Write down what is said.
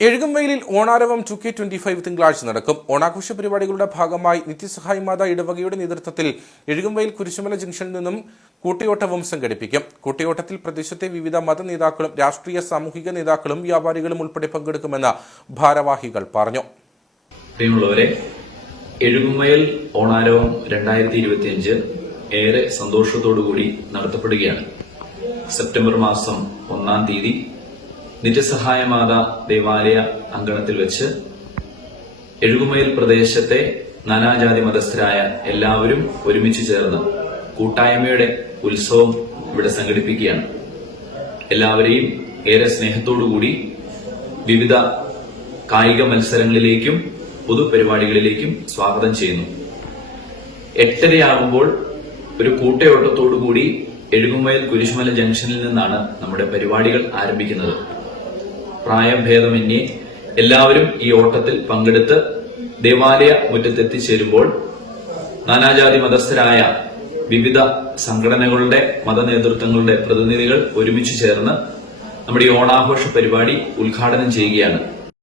എഴുകുംവെയിലിൽ ഓണാരവം two K twenty five തിങ്കളാഴ്ച നടക്കും. ഓണാഘോഷ പരിപാടികളുടെ ഭാഗമായി നിത്യസഹായ മാത ഇടവകയുടെ നേതൃത്വത്തിൽ എഴുകുംവയിൽ കുരിശുമല ജംഗ്ഷനിൽ നിന്നും കൂട്ടിയോട്ടവും സംഘടിപ്പിക്കും. കൂട്ടിയോട്ടത്തിൽ പ്രദേശത്തെ വിവിധ മത നേതാക്കളും രാഷ്ട്രീയ സാമൂഹിക നേതാക്കളും വ്യാപാരികളും ഉൾപ്പെടെ പങ്കെടുക്കുമെന്ന് ഭാരവാഹികൾ പറഞ്ഞു. എഴുകുമയൽ ഓണാരവം രണ്ടായിരത്തി ഇരുപത്തിയഞ്ച് ഏറെ സന്തോഷത്തോടുകൂടി നടത്തപ്പെടുകയാണ്. സെപ്റ്റംബർ മാസം ഒന്നാം തീയതി നിത്യസഹായ മാത ദേവാലയ അങ്കണത്തിൽ വെച്ച് എഴുകുമയൽ പ്രദേശത്തെ നാനാജാതി മതസ്ഥരായ എല്ലാവരും ഒരുമിച്ച് ചേർന്ന് കൂട്ടായ്മയുടെ ഉത്സവം ഇവിടെ സംഘടിപ്പിക്കുകയാണ്. എല്ലാവരെയും ഏറെ സ്നേഹത്തോടുകൂടി വിവിധ കായിക മത്സരങ്ങളിലേക്കും പൊതുപരിപാടികളിലേക്കും സ്വാഗതം ചെയ്യുന്നു. എട്ടരയാകുമ്പോൾ ഒരു കൂട്ടയോട്ടത്തോടുകൂടി എഴുകുമയൽ കുരിശുമല ജംഗ്ഷനിൽ നിന്നാണ് നമ്മുടെ പരിപാടികൾ ആരംഭിക്കുന്നത്. പ്രായഭേദമന്യേ എല്ലാവരും ഈ ഓട്ടത്തിൽ പങ്കെടുത്ത് ദേവാലയ മുറ്റത്തെത്തിച്ചേരുമ്പോൾ നാനാജാതി മതസ്ഥരായ വിവിധ സംഘടനകളുടെ മതനേതൃത്വങ്ങളുടെ പ്രതിനിധികൾ ഒരുമിച്ച് ചേർന്ന് നമ്മുടെ ഈ ഓണാഘോഷ പരിപാടി ഉദ്ഘാടനം ചെയ്യുകയാണ്.